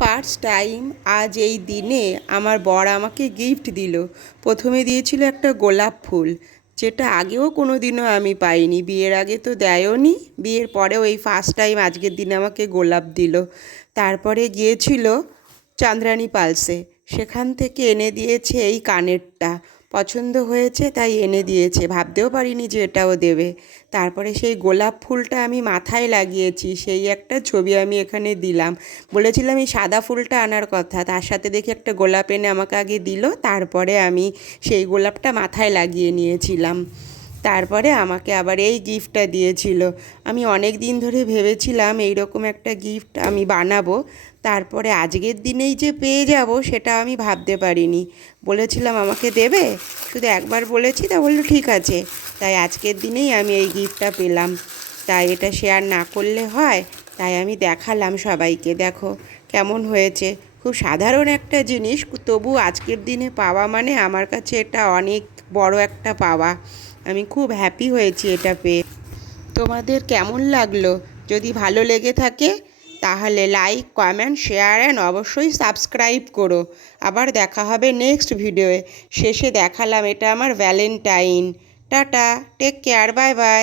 First time আজ এই দিনে আমার বর আমাকে গিফট দিল। প্রথমে দিয়েছিল একটা গোলাপ ফুল, যেটা আগেও কোনো দিনও আমি পাইনি। বিয়ের আগে তো দেয়নি বিয়ের পরেও এই ফার্স্ট টাইম আজকের দিনে আমাকে গোলাপ দিল। তারপরে গিয়েছিল চান্দ্রানী পালসে, সেখান থেকে এনে দিয়েছে এই কানেরটা। পছন্দ হয়েছে, তাই এনে দিয়েছে। ভাবতেও পারিনি যে এটাও দেবে। তারপরে সেই গোলাপ ফুলটা আমি মাথায় লাগিয়েছি, সেই একটা ছবি আমি এখানে দিলাম। বলেছিলাম এই সাদা ফুলটা আনার কথা, তার সাথে দেখি একটা গোলাপ এনে আমাকে আগে দিল, তারপরে আমি সেই গোলাপটা মাথায় লাগিয়ে নিয়েছিলাম। তারপরে আমাকে আবার এই গিফটটা দিয়েছিল। আমি অনেক দিন ধরে ভেবেছিলাম এই রকম একটা গিফট আমি বানাবো। তারপরে আজকের দিনেই যে পেয়ে যাব সেটা আমি ভাবতে পারিনি। বলেছিলাম, আমাকে দেবে? শুধু একবার বলেছি, তা বলল, ঠিক আছে। তাই আজকের দিনেই আমি এই গিফটটা পেলাম। তাই এটা শেয়ার না করলে হয়, তাই আমি দেখালাম সবাইকে, দেখো কেমন হয়েছে। খুব সাধারণ একটা জিনিস, তবু আজকের দিনে পাওয়া মানে আমার কাছে এটা অনেক বড় একটা পাওয়া। আমি খুব হ্যাপি হয়েছি এটা পেয়ে। তোমাদের কেমন লাগল? যদি ভালো লেগে থাকে, তাহলে লাইক কমেন্ট শেয়ার অ্যান্ড অবশ্যই সাবস্ক্রাইব করো। আবার দেখা হবে নেক্সট ভিডিওয়ে শেষে দেখালাম এটা আমার valentine tata take care bye bye